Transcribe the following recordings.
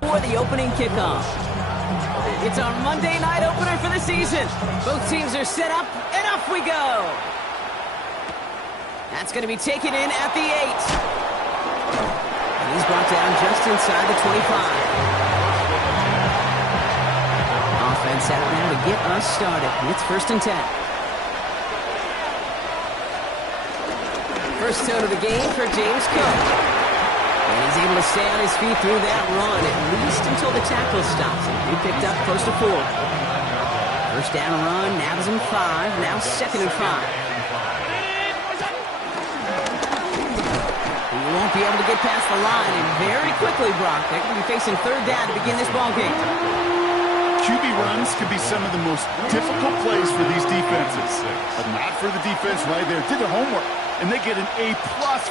For the opening kickoff. It's our Monday night opener for the season. Both teams are set up, and off we go. That's going to be taken in at the 8. And he's brought down just inside the 25. Offense out now to get us started. It's 1st and 10. First tone of the game for James Cook. And he's able to stay on his feet through that run, at least until the tackle stops him. He picked up close to 4. First down run, nabs him 5. Now 2nd and 5. He won't be able to get past the line, and very quickly, Brock, they're going to be facing 3rd down to begin this ballgame. QB runs can be some of the most difficult plays for these defenses, but not for the defense right there. Did their homework, and they get an A+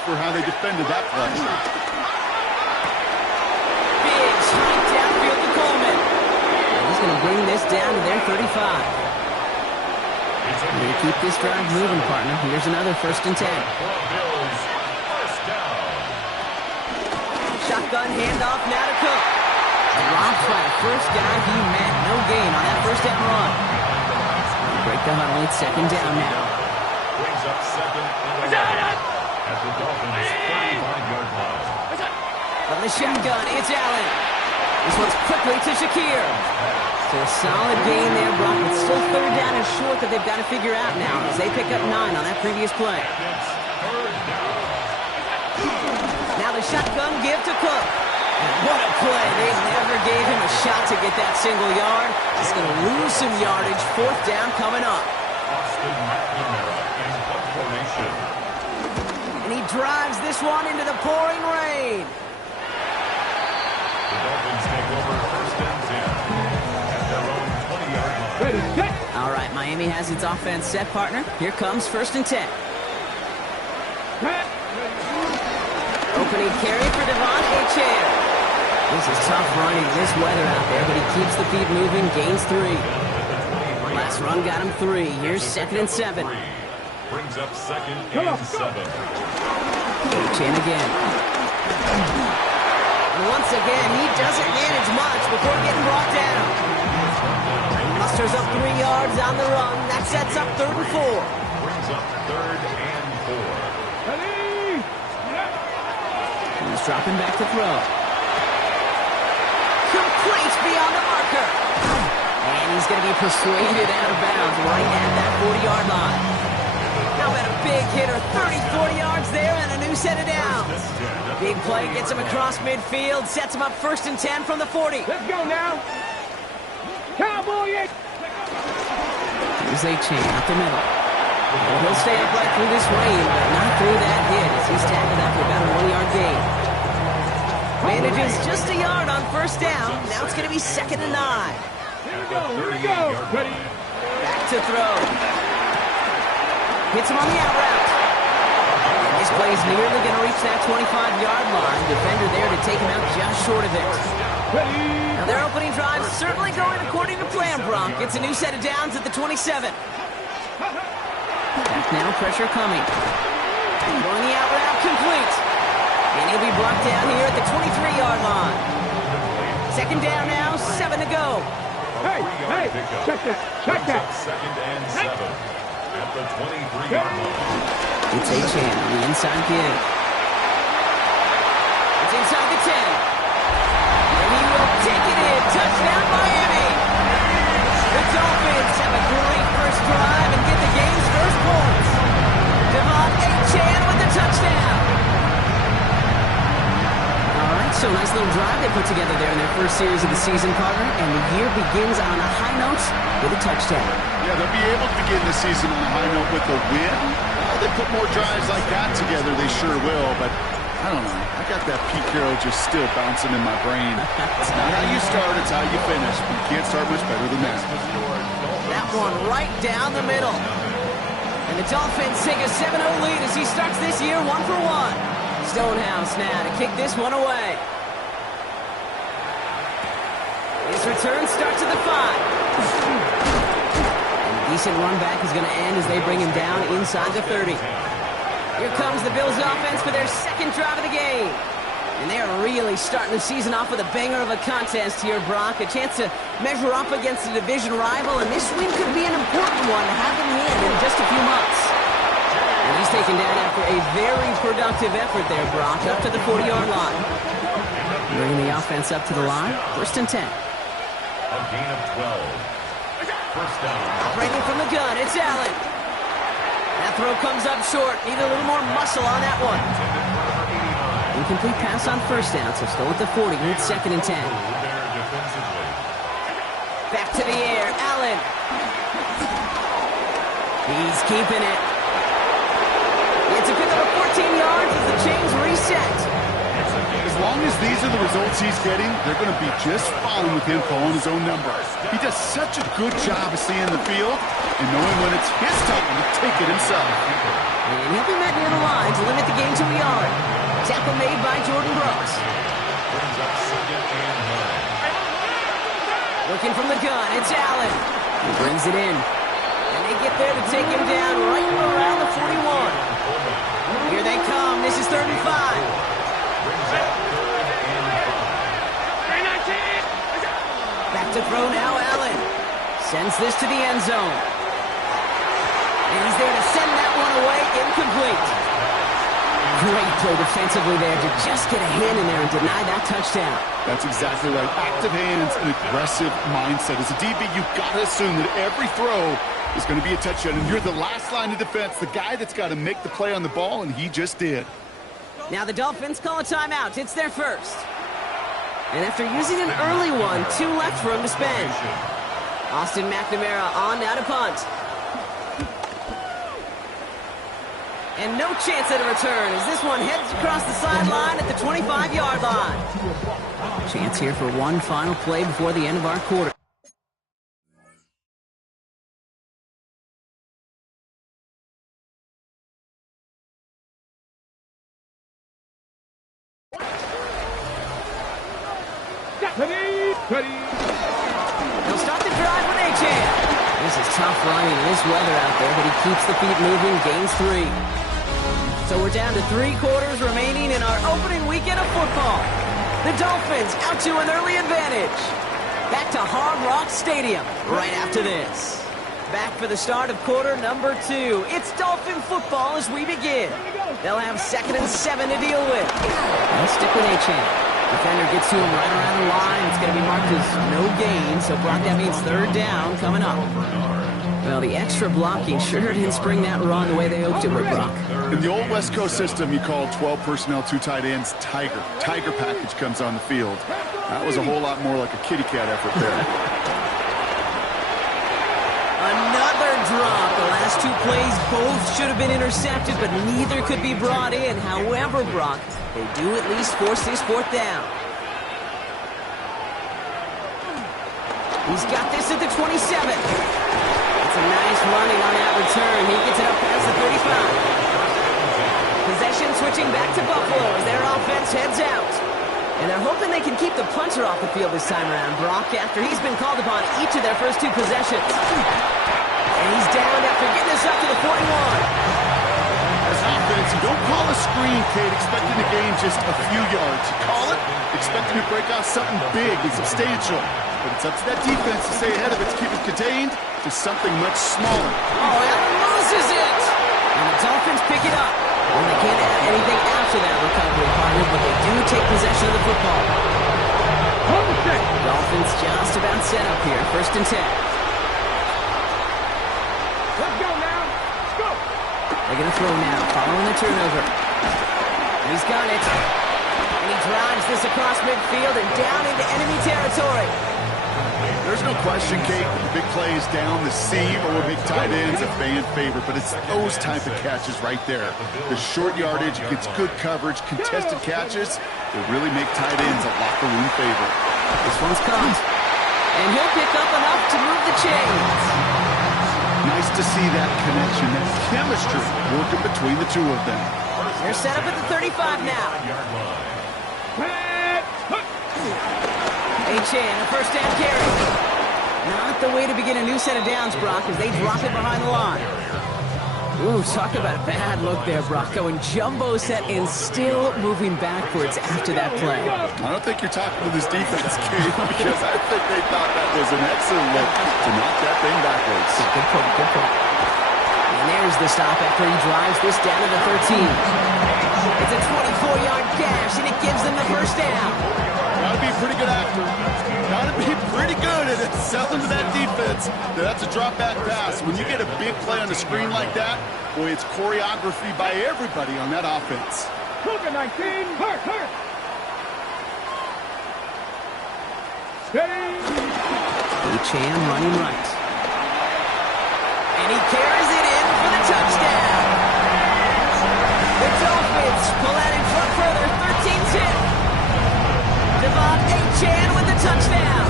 for how they defended that play. Big sweep downfield to Coleman. And he's going to bring this down to their 35. They keep this drive moving, partner. Here's another 1st and 10. Shotgun handoff now to Cook. Dropped by the first guy he met. No gain on that 1st down run. Break the huddle. It's 2nd down now. Brings up 2nd and 11 at the Dolphins' 35-yard line. From the shotgun, it's Allen. This one's quickly to Shakir. So a solid gain there, Brock. It's still 3rd down and short that they've got to figure out now as they pick up 9 on that previous play. Now the shotgun give to Cook. And what a play. They never gave him a shot to get that single yard. He's going to lose some yardage. 4th down coming up. And he drives this one into the pouring rain. The Dolphins take over 1st and 10 at their own 20-yard line. All right, Miami has its offense set, partner. Here comes 1st and 10. Opening carry for Devon Achane. This is tough running this weather out there, but he keeps the feet moving, gains 3. Last run got him 3. Here's 2nd and 7. Brings up 2nd and 7. Achane again. And once again, he doesn't manage much before getting brought down. He musters up 3 yards on the run. That sets up 3rd and 4. Brings up 3rd and 4. He's dropping back to throw. Complete beyond the marker. And he's going to be persuaded out of bounds right at that 40-yard line. How about a big hitter, 30-40 yards there and a new set of downs. Big play gets him across midfield, sets him up 1st and 10 from the 40. Let's go now. Cowboy! Here's Achane up the middle. And he'll stay upright through this rain, but not through that hit as he's tackled after about a 1-yard gain. Manages just a yard on 1st down. Now it's going to be 2nd and 9. Here we go. Ready? Back to throw. Hits him on the out route. And this play is nearly going to reach that 25-yard line. Defender there to take him out just short of it. Now their opening drive certainly going according to plan, Bronk. It's a new set of downs at the 27. Back now, pressure coming. Going the out route, complete. And he'll be blocked down here at the 23-yard line. 2nd down now, 7 to go. Hey, check this, check that. 2nd and 7 at the 23-yard line. It's Achane on the inside give. It's inside the 10. And he will take it in. Touchdown, Miami. The Dolphins have a great first drive and get the game's first points. Devon Achane with the touchdown. All right, so nice little drive they put together there in their first series of the season, partner. And the year begins on a high note with a touchdown. Yeah, they'll be able to begin the season on a high note with a win. Well, they put more drives like that together, they sure will, but I don't know. I got that Pete Carroll just still bouncing in my brain. It's not how you start, it's how you finish. You can't start much better than that. That one right down the middle. And the Dolphins take a 7-0 lead as he starts this year 1 for 1. Stonehouse now to kick this one away. His return starts at the 5. Decent run back is going to end as they bring him down inside the 30. Here comes the Bills offense for their second drive of the game. And they are really starting the season off with a banger of a contest here, Brock. A chance to measure up against a division rival, and this win could be an important one to have in hand in just a few months. And he's taken down after a very productive effort there, Brock, up to the 40-yard line. Bringing the offense up to the line, 1st and 10. A gain of 12. First down. Operating from the gun, it's Allen. That throw comes up short. Need a little more muscle on that one. Incomplete pass on 1st down, so still at the 40. It's 2nd and 10. Back to the air, Allen. He's keeping it. It's a pick up of 14 yards as the chains reset. As long as these are the results he's getting, they're going to be just fine with him calling his own number. He does such a good job of seeing the field and knowing when it's his time to take it himself. And he'll be met near the line to limit the game to a yard. Tackle made by Jordan Brooks. Looking from the gun, it's Allen. He brings it in. And they get there to take him down right around the 41. Here they come. This is 3rd and 5. Back to throw now, Allen. Sends this to the end zone. And he's there to send that one away, incomplete. Great play defensively there to just get a hand in there and deny that touchdown. That's exactly right. Active hands and aggressive mindset. As a DB, you've got to assume that every throw is going to be a touchdown. And you're the last line of defense, the guy that's got to make the play on the ball, and he just did. Now the Dolphins call a timeout. It's their first. And after using an early one, 2 left for him to spend. Austin McNamara on now to punt. And no chance at a return as this one heads across the sideline at the 25-yard line. Chance here for one final play before the end of our quarter. They'll start the drive with Achane. This is tough running in this weather out there, but he keeps the feet moving, gains 3. So we're down to 3 quarters remaining in our opening weekend of football. The Dolphins out to an early advantage. Back to Hard Rock Stadium right after this. Back for the start of quarter number 2. It's Dolphin football as we begin. They'll have 2nd and 7 to deal with. They'll stick with Achane. Defender gets to him right around the line. It's going to be marked as no gain, so Brock, that means 3rd down coming up. Well, the extra blocking sure didn't spring that run the way they hoped it would, Brock. In the old West Coast system, you call 12 personnel, 2 tight ends, Tiger. Tiger package comes on the field. That was a whole lot more like a kitty cat effort there. Another drop. The last 2 plays both should have been intercepted, but neither could be brought in. However, Brock, they do at least force this 4th down. He's got this at the 27. It's a nice running on that return. He gets it up past the 35. Possession switching back to Buffalo as their offense heads out. And they're hoping they can keep the punter off the field this time around, Brock, after he's been called upon each of their first 2 possessions. And he's down after getting this up to the 41. As offense, you don't call a screen, Kate, expecting to gain just a few yards. You call it, expecting to break off something big and substantial. But it's up to that defense to stay ahead of it, to keep it contained to something much smaller. Oh, Allen loses it! And the Dolphins pick it up. Well, they can't add anything after that recovery, partner, but they do take possession of the football. Dolphins just about set up here, 1st and 10. Let's go now. Let's go. They're going to throw now, following the turnover. He's got it. And he drives this across midfield and down into enemy territory. There's no question, Kate, the big play is down the seam or big tight ends a fan favorite, but it's those type of catches right there. The short yardage, gets good coverage, contested catches, they really make tight ends a locker room favorite. This one's caught. And he'll pick up enough to move the chains. Nice to see that connection, that chemistry working between the 2 of them. They're set up at the 35 now. Achane, a 1st down carry. Not the way to begin a new set of downs, Brock, as they drop it behind the line. Ooh, talk about a bad look there, Brock. Going jumbo set and still moving backwards after that play. I don't think you're talking to this defense, Kate, because I think they thought that was an excellent look to knock that thing backwards. Good point, good point. And there's the stop after he drives this down to the 13. It's a 24-yard gash, and it gives them the first down. Gotta be a pretty good actor. Gotta be pretty good at selling to that defense. That's a drop back pass. When you get a big play on the screen like that, boy, it's choreography by everybody on that offense. Cougar 19, hurt. Steady. Achane running right. And he carries it in for the touchdown. The Dolphins pull out in front further, 13-10. Devon Achane with the touchdown.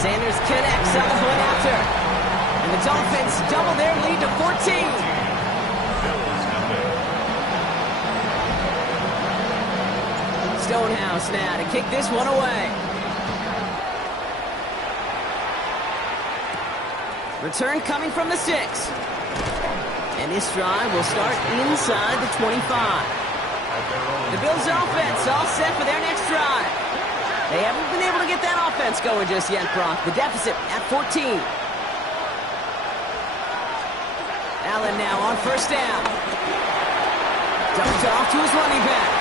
Sanders connects on the point after. And the Dolphins double their lead to 14. Stonehouse now to kick this one away. Return coming from the 6. And this drive will start inside the 25. The Bills' offense all set for their next drive. They haven't been able to get that offense going just yet, Brock. The deficit at 14. Allen now on first down. Dumped off to his running back.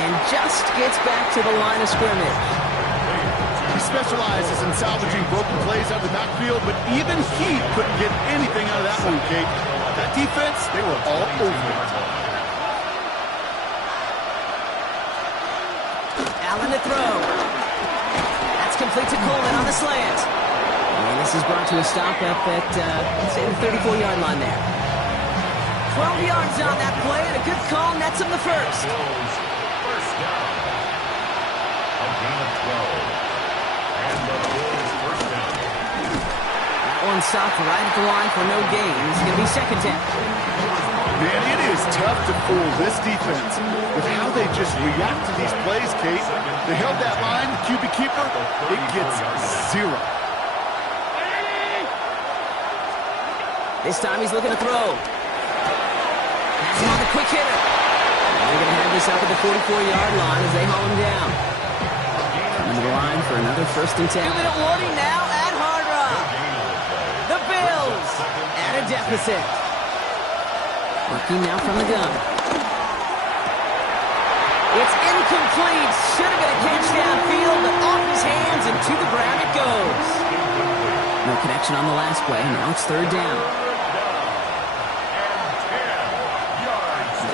And just gets back to the line of scrimmage. He specializes in salvaging broken plays out of the backfield, but even he couldn't get anything out of that one, Kate. That defense, they were all over it. Allen to throw. That's complete to Coleman on the slant. And this is brought to a stop up at, say, the 34-yard line there. 12 yards on that play, and a good call nets him the first. First down. A gain of 12. And the Bills first down. That one stopped right at the line for no gain. This is going to be second down. Man, it is tough to fool this defense with how they just react to these plays, Kate. They held that line, the QB keeper, it gets 0. This time he's looking to throw. Pass him on the quick hitter. And they're going to have this up at the 44-yard line as they haul him down. Coming to the line for another first and 10. 2-minute warning now at Hard Rock. The Bills at a deficit. Working now from the gun. It's incomplete. Should have been a catch downfield, but off his hands and to the ground it goes. No connection on the last play. Now it's third down.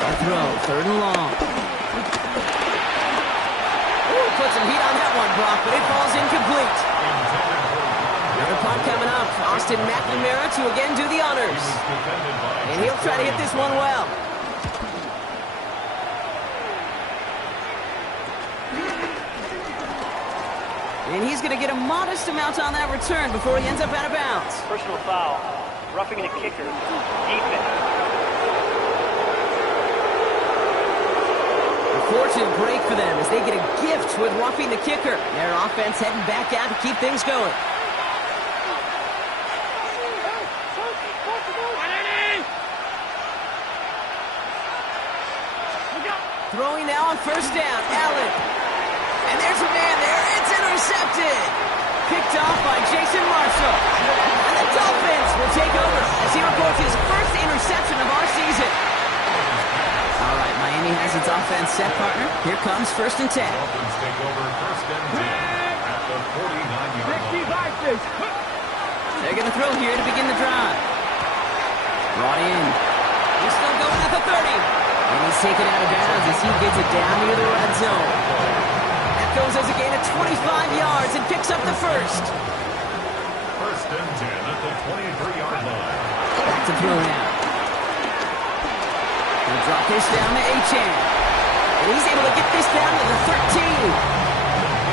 That throw, third and long. Ooh, put some heat on that one, Brock, but it falls incomplete. Another punt coming up. Austin McNamara to again do the honors. And he'll try to hit this one well. And he's going to get a modest amount on that return before he ends up out of bounds. Personal foul. Roughing the kicker. Defense. A fortunate break for them as they get a gift with roughing the kicker. Their offense heading back out to keep things going. Throwing now on first down, Allen. And there's a man there. It's intercepted. Picked off by Jason Marshall. And the Dolphins will take over as he records his first interception of our season. All right, Miami has its offense set, partner. Here comes first and 10. Dolphins take over first and 10 at the 49-yard line. They're going to throw here to begin the drive. Brought in. He's still going at the 30. And he's taken out of bounds as he gets it down near the red zone. That goes as a gain of 25 yards and picks up the first. First and 10 at the 23-yard line. Back to throw now. He'll drop this down to Achane. And he's able to get this down to the 13.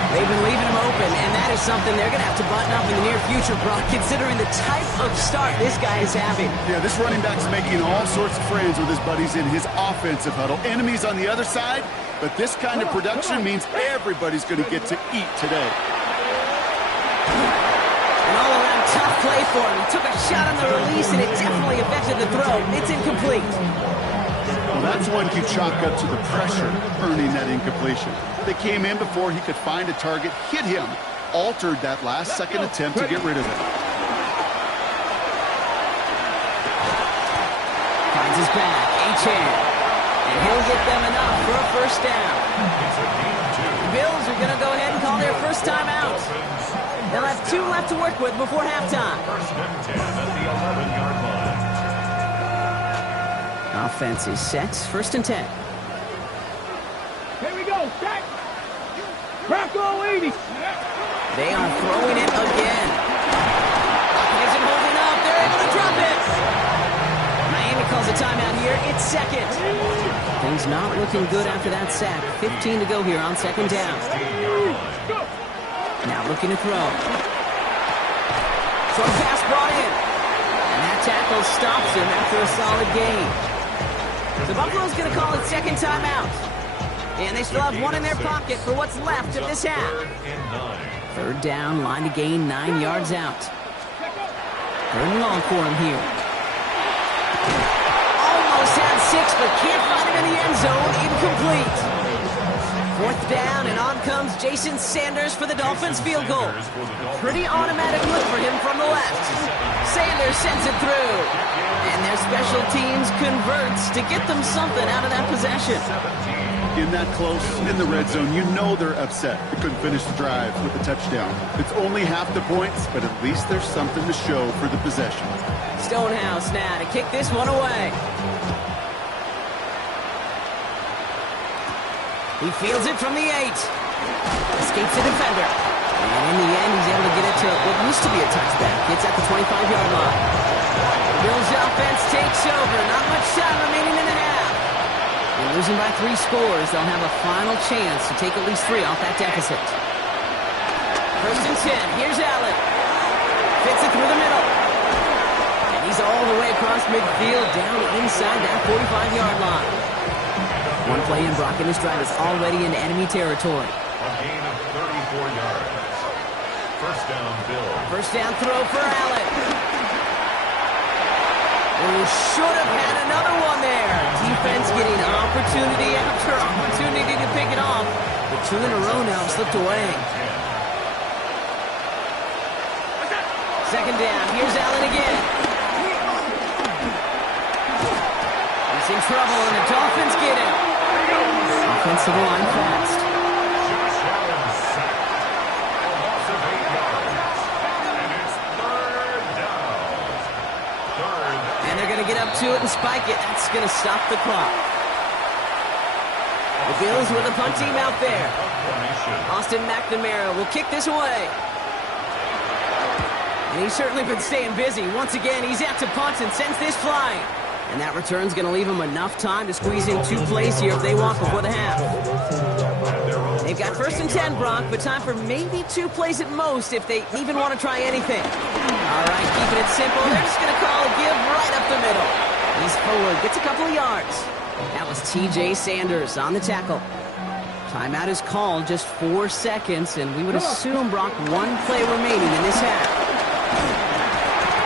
They've been leaving him open, and that is something they're going to have to button up in the near future, Brock, considering the type of start this guy is having. Yeah, this running back's making all sorts of friends with his buddies in his offensive huddle. Enemies on the other side, but this kind of production means everybody's going to get to eat today. An all-around tough play for him. He took a shot on the release, and it definitely affected the throw. It's incomplete. Well, that's one you chalk up to the pressure earning that incompletion. They came in before he could find a target, hit him, altered that last-second attempt to get rid of it. Finds his back, Achane. And he'll get them enough for a first down. The Bills are going to go ahead and call their first timeout. They'll have 2 left to work with before halftime. First and 10 at the 11-yard line. Offense is set. First and 10. Here we go. Set. Rocco 80. They are throwing it again. Isn't holding up. They're able to drop it. Miami calls a timeout here. It's second. Things not looking good after that sack. 15 to go here on second down. Now looking to throw. Short pass brought in. And that tackle stops him after a solid gain. So Buffalo's going to call it second timeout. And they still have 1 in their pocket for what's left of this half. Third down, line to gain 9 yards out. Third and long for him here. Almost had 6, but can't find him in the end zone. Incomplete. Fourth down, and on comes Jason Sanders for the Dolphins field goal. Pretty automatic look for him from the left. Sanders sends it through. And their special teams converts to get them something out of that possession. In that close, in the red zone, you know they're upset. They couldn't finish the drive with a touchdown. It's only half the points, but at least there's something to show for the possession. Stonehouse now to kick this one away. He fields it from the 8. Escapes the defender. And in the end, he's able to get it to what used to be a touchback. Gets at the 25-yard line. Bills offense takes over. Not much time remaining in the half. And losing by 3 scores, they'll have a final chance to take at least 3 off that deficit. First and 10. Here's Allen. Fits it through the middle. And he's all the way across midfield, down inside that 45-yard line. One play in, Brock, and this drive is already in enemy territory. A gain of 34 yards. First down, Bill. First down throw for Allen. Oh, should have had another one there. Defense getting opportunity after opportunity to pick it off. But 2 in a row now have slipped away. Second down. Here's Allen again. He's in trouble, and the Dolphins get him. Offensive line fast. Josh Allen sacked. A loss of 8 yards. And it's third down. Third. And they're going to get up to it and spike it. That's going to stop the clock. The Bills with a punt team out there. Austin McNamara will kick this away. And he's certainly been staying busy. Once again, he's out to punt and sends this flying. And that return's going to leave them enough time to squeeze in 2 plays here if they want before the half. They've got first and 10, Brock, but time for maybe 2 plays at most if they even want to try anything. All right, keeping it simple. They're just going to call a give right up the middle. He's forward, gets a couple of yards. That was T.J. Sanders on the tackle. Timeout is called, just 4 seconds, and we would assume, Brock, 1 play remaining in this half.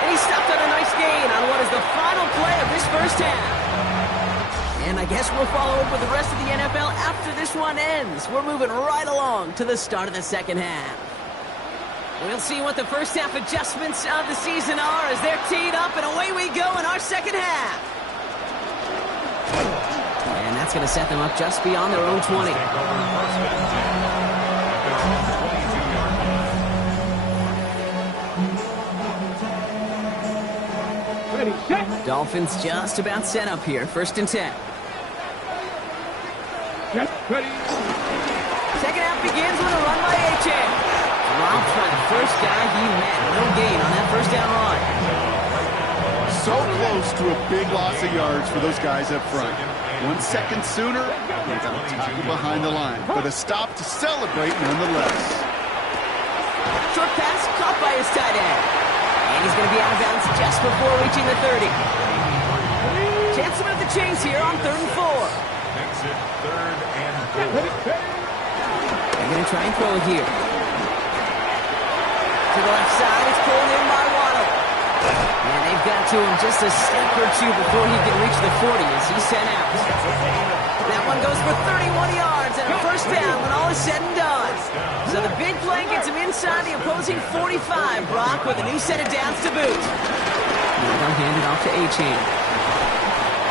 And he stopped on a nice gain on what is the final play of this first half. And I guess we'll follow up with the rest of the NFL after this one ends. We're moving right along to the start of the second half. We'll see what the first half adjustments of the season are as they're teed up, and away we go in our second half. And that's going to set them up just beyond their own 20. Ready, set. Dolphins just about set up here. First and 10. Set. Ready. Second half begins with a run by Achane. Dropped by the first guy he met. No gain on that first down run. So close to a big loss of yards for those guys up front. 1 second sooner, they got a tackle behind the line. But a stop to celebrate nonetheless. Short pass caught by his tight end. And he's going to be out of bounds just before reaching the 30. Chance to move the chains here on 3rd and 4. Makes it 3rd and 4. They're going to try and throw it here. To the left side, it's pulled in by Waddle. And they've got to him just a step or two before he can reach the 40 as he's sent out. That one goes for 31 yards and a first down when all is said and done. So the big play gets him inside the opposing 45, Brock, with a new set of downs to boot. Now they'll hand it off to A-Chain.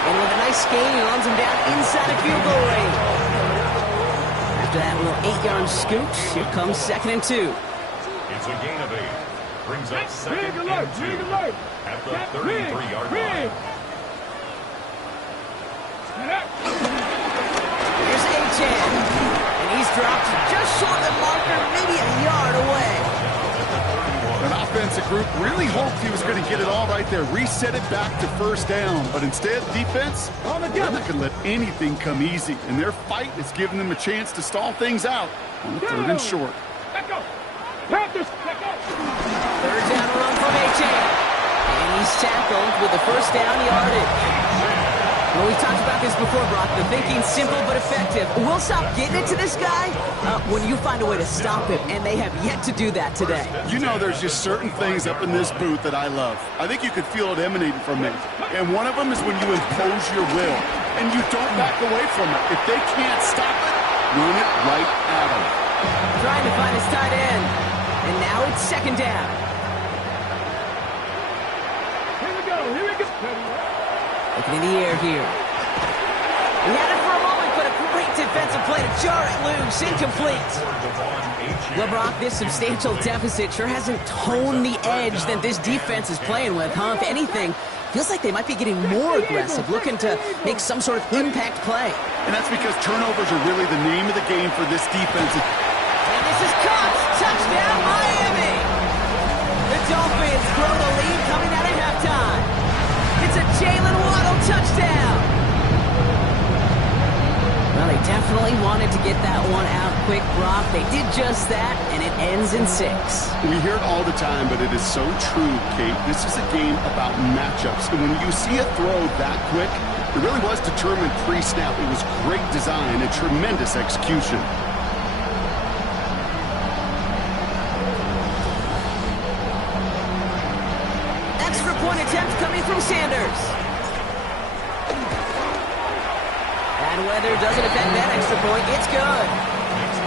And with a nice gain, he runs him down inside a field goal range. After that little 8-yard scoot, here comes 2nd and 2. It's a gain of 8. Brings up 2nd Big alert, and 2 big alert. at the 33-yard line. Here's A-Chan. And he's dropped just short of the marker, maybe a yard away. An offensive group really hoped he was going to get it all right there, reset it back to first down. But instead, defense, they're not going to let anything come easy. And their fight is giving them a chance to stall things out on the 3rd and short. Let go. Panthers, let go. 3rd down run from A-Chain. And he's tackled with the first down yardage. Well, we've talked about this before, Brock. The thinking's simple but effective. We'll stop getting it to this guy when you find a way to stop him, and they have yet to do that today. You know, there's just certain things up in this booth that I love. I think you could feel it emanating from me. And one of them is when you impose your will, and you don't back away from it. If they can't stop it, run it right at them. Trying to find his tight end. And now it's 2nd down. Here we go, here we go. Looking in the air here. He had it for a moment, but a great defensive play to jar it loose. Incomplete. Well, Brock, this substantial deficit sure hasn't toned the edge that this defense is playing with, huh? If anything, feels like they might be getting more aggressive, looking to make some sort of impact play. And that's because turnovers are really the name of the game for this defense. And this is caught. Touchdown, Miami. The Dolphins grow the lead coming out of halftime. It's a Jalen Waddle touchdown. Well, they definitely wanted to get that one out quick, Brock. They did just that, and it ends in 6. We hear it all the time, but it is so true, Kate. This is a game about matchups. And when you see a throw that quick, it really was determined pre-snap. It was great design and tremendous execution. Extra point attempt coming from Sanders. Bad weather doesn't affect that extra point. It's good.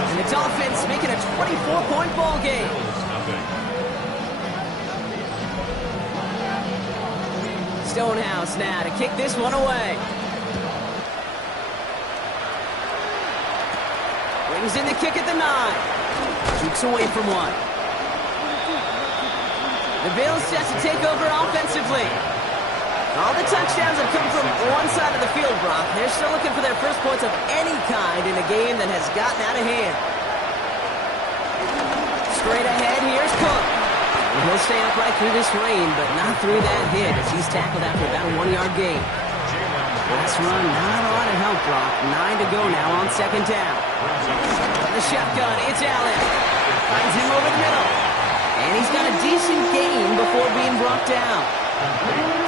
And the Dolphins make it a 24-point ball game. Stonehouse now to kick this one away. Brings in the kick at the 9. Jukes away from one. The Bills set to take over offensively. All the touchdowns have come from one side of the field, Brock. They're still looking for their first points of any kind in a game that has gotten out of hand. Straight ahead, here's Cook. And he'll stay upright through this rain, but not through that hit as he's tackled after about a 1-yard gain. Last run, not a lot of help, Brock. 9 to go now on 2nd down. The shotgun, it's Allen. Finds him over the middle. And he's got a decent gain before being brought down.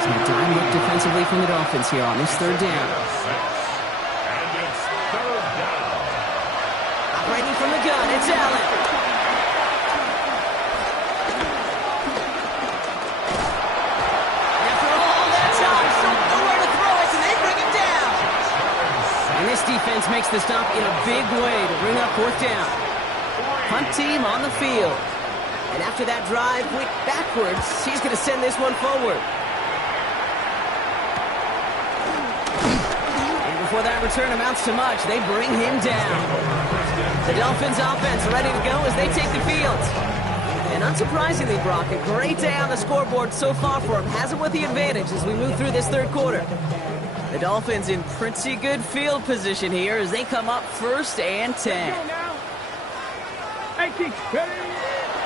So a dime look defensively from the Dolphins here on this 3rd down. And it's 3rd down. Operating from the gun, it's Allen. After all that time, still nowhere to throw it, and they bring it down. And this defense makes the stop in a big way to bring up 4th down. Punt team on the field. And after that drive went backwards, he's going to send this one forward. And before that return amounts to much, they bring him down. The Dolphins offense ready to go as they take the field. And unsurprisingly, Brock, a great day on the scoreboard so far for him. Has him with the advantage as we move through this 3rd quarter. The Dolphins in pretty good field position here as they come up 1st and 10.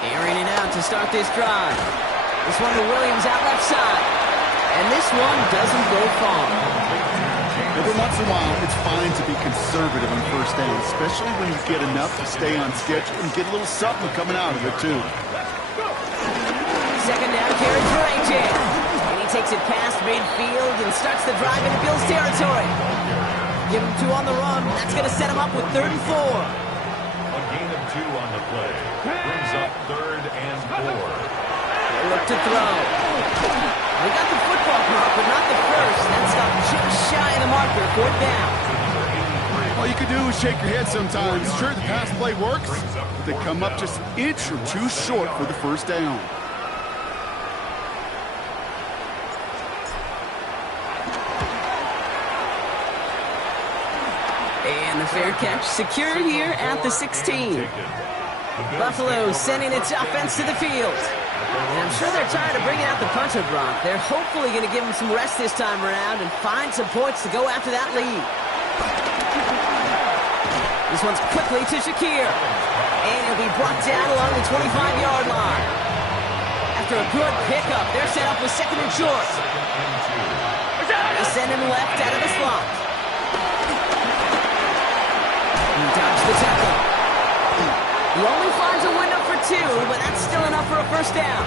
Airing it out to start this drive. This one to Williams out left side. And this one doesn't go far. Every once in a while, it's fine to be conservative on 1st down, especially when you get enough to stay on schedule and get a little something coming out of it, too. 2nd down carry for A.J. And he takes it past midfield and starts the drive into Bills territory. Give him 2 on the run. That's going to set him up with 3rd and 4. A gain of 2 on the play. Brings up 3rd and 4. They look to throw. They got the football mark, but not the first. That stopped just shy of the marker. 4th down. All you can do is shake your head sometimes. Sure, the pass play works, but they come up just an inch or two short for the 1st down. And the fair catch secured here at the 16. Buffalo sending its offense to the field. And I'm sure they're tired of bringing out the punter, Gronk. They're hopefully going to give him some rest this time around and find some points to go after that lead. This one's quickly to Shakir. And he'll be brought down along the 25-yard line. After a good pickup, they're set up with 2nd and short. They send him left out of the slot. He dodged the tackle. He only finds a window for 2, but that's still enough for a 1st down.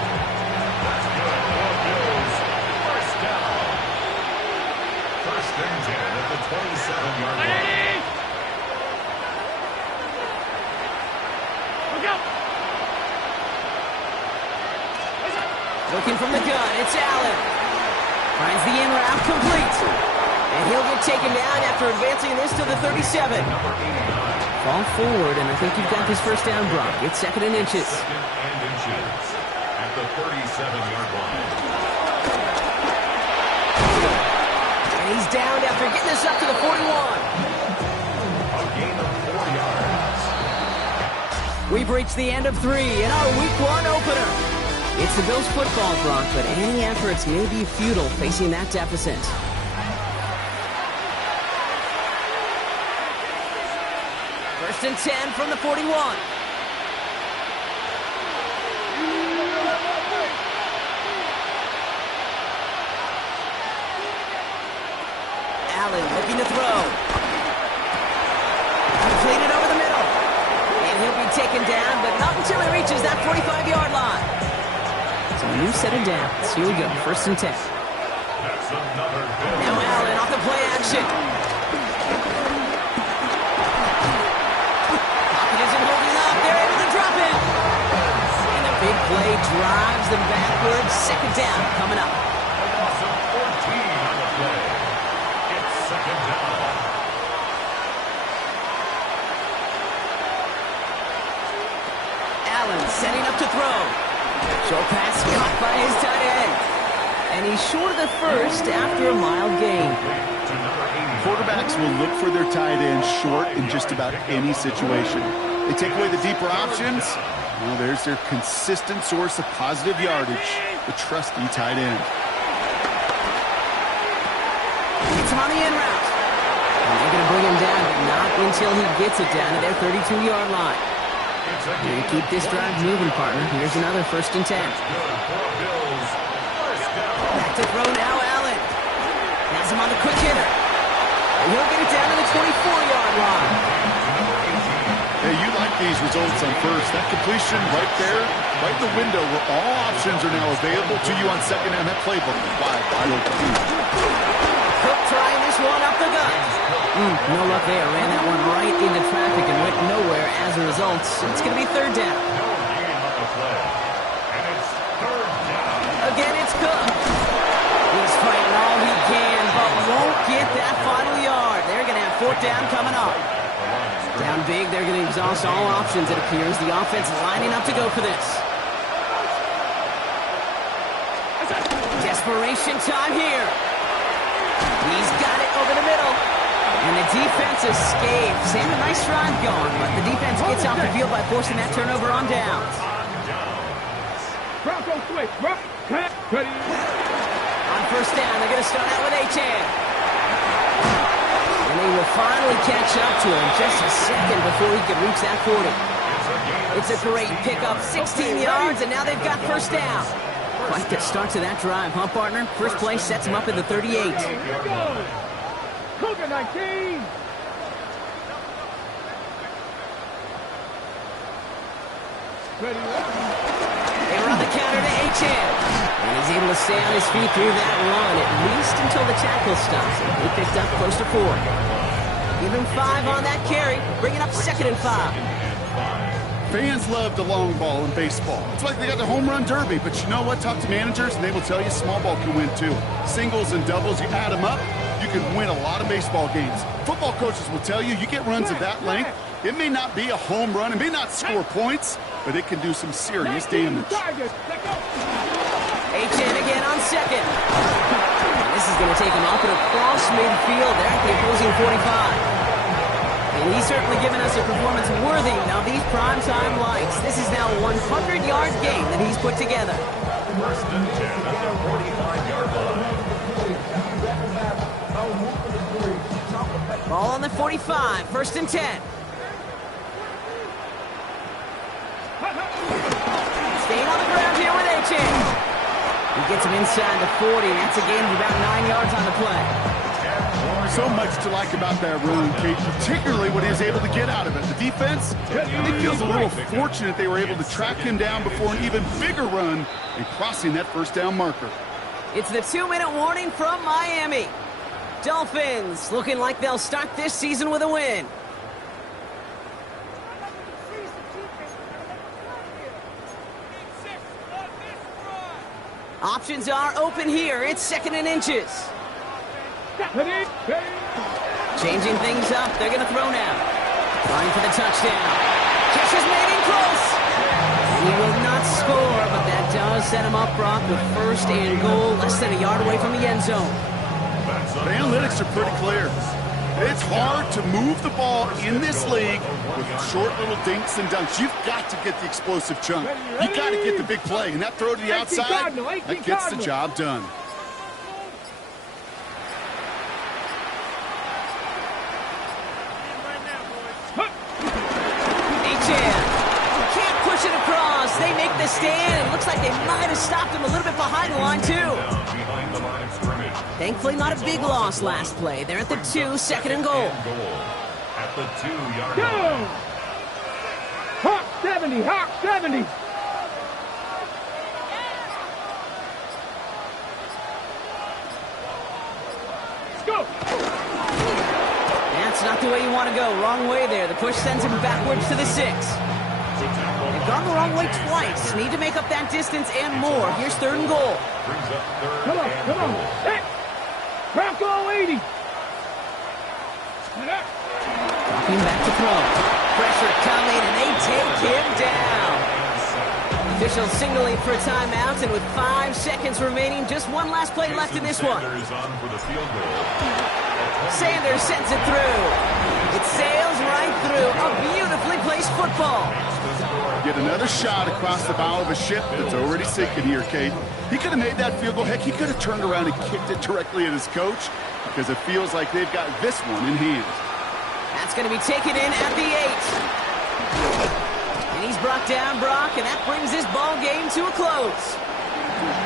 First down. 1st and 10 at the 27-yard line. Look out! Looking from the gun, it's Allen. Finds the in route complete. And he'll get taken down after advancing this to the 37. Fall forward, and I think you've got this 1st down, Brock. It's 2nd and inches. 2nd and inches at the 37-yard line. And he's downed after getting this up to the 41. A gain of 4 yards. We've reached the end of 3 in our Week 1 opener. It's the Bills football, Brock, but any efforts may be futile facing that deficit. First and 10 from the 41. Allen looking to throw. Completed over the middle. And he'll be taken down, but not until he reaches that 45-yard line. So a new set of downs. Here we go, 1st and 10. That's another good. Now Allen off the play action. Pocket isn't holding up. They're able to drop it. And the big play drives them backwards. 2nd down coming up. A loss of 14 on the play. It's 2nd down. Allen setting up to throw. Short pass caught by his tight end. And he's short of the 1st after a mild gain. To number 80. Quarterbacks will look for their tight end short in just about any situation. They take away the deeper options. Well, there's their consistent source of positive yardage, the trusty tight end. It's him on the in route. And they're going to bring him down, but not until he gets it down to their 32-yard line. It's a Going gain to keep this drive moving, partner. Here's another 1st and 10. good for Bills. First down. Back to throw now, Allen. Has him on the quick hitter. And he'll get it down to the 24-yard line. Hey, you like these results on 1st. That completion right there, right in the window where all options are now available to you on 2nd down. That playbook is wide open. Cook trying this one up the gut. No luck there. Ran that one right into traffic and went nowhere as a result. It's going to be 3rd down. No gain on the play. And it's 3rd down. Again, it's Cook. He's fighting all he can, but won't get that final yard. They're going to have 4th down coming up. Down big, they're going to exhaust all options, it appears. The offense lining up to go for this. Desperation time here. He's got it over the middle. And the defense escapes. And a nice drive going, but the defense gets off the field by forcing that turnover on downs. Bronco switch. Ready. On 1st down, they're going to start out with Achane. And they will finally catch up to him just a second before he could reach that 40. It's a great pickup, 16 yards, and now they've got 1st down. Quite the start to that drive, huh, partner? First play sets him up at the 38. Here we go. Cougar 19. Ready. They run the counter to Achane. And he's able to stay on his feet through that run, at least until the tackle stops him. He picked up close to 4. Give him 5 on that carry. Bring it up 2nd and 5. Fans love the long ball in baseball. It's like they got the home run derby, but you know what? Talk to managers, and they will tell you small ball can win too. Singles and doubles, you add them up, you can win a lot of baseball games. Football coaches will tell you get runs of that length. It may not be a home run, it may not score points, but it can do some serious damage. Achane again on second. This is going to take him up and across midfield there at the opposing 45. And he's certainly given us a performance worthy of these primetime lights. This is now a 100-yard game that he's put together. First and 10 at the 45-yard line. Ball on the 45, first and 10. Staying on the ground here with Achane. He gets him inside the 40. That's a gain of about 9 yards on the play. So much to like about that run, Kate, particularly what he was able to get out of it. The defense, it feels a little fortunate they were able to track him down before an even bigger run and crossing that first down marker. It's the 2-minute warning from Miami. Dolphins looking like they'll start this season with a win. Options are open here. It's second and inches. Changing things up. They're going to throw now. Trying for the touchdown. Catch is made in close. He will not score, but that does set him up, Brock, with first and goal, less than a yard away from the end zone. The analytics are pretty clear. It's hard to move the ball in this league with short little dinks and dunks. You've got to get the explosive chunk. You've got to get the big play, and that throw to the outside, that gets the job done. Can't push it across. They make the stand. It looks like they might have stopped him a little bit behind the line, too. Thankfully, not a big loss last play. They're at the 2, second and goal. At the 2-yard line. Hawk 70, Hawk 70. Let's go. That's not the way you want to go. Wrong way there. The push sends him backwards to the 6. They've gone the wrong way twice. Need to make up that distance and more. Here's third and goal. Brings up third Come on, and come on. goal. Hey, Bronco 80. Dropping back to throw. Pressure coming, and they take him down. Officials signaling for a timeout, and with 5 seconds remaining, just one last play left in this one. Sanders on for the field goal. Sanders sends it through. It sails right through. A beautifully placed football. Get another shot across the bow of a ship that's already sinking here, Kate. He could have made that field goal. Heck, he could have turned around and kicked it directly at his coach because it feels like they've got this one in hand. That's going to be taken in at the 8. And he's brought down, Brock, and that brings this ball game to a close.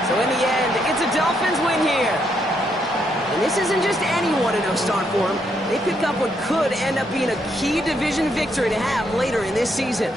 So in the end, it's a Dolphins win here. And this isn't just any 1-0 start for them. They pick up what could end up being a key division victory to have later in this season.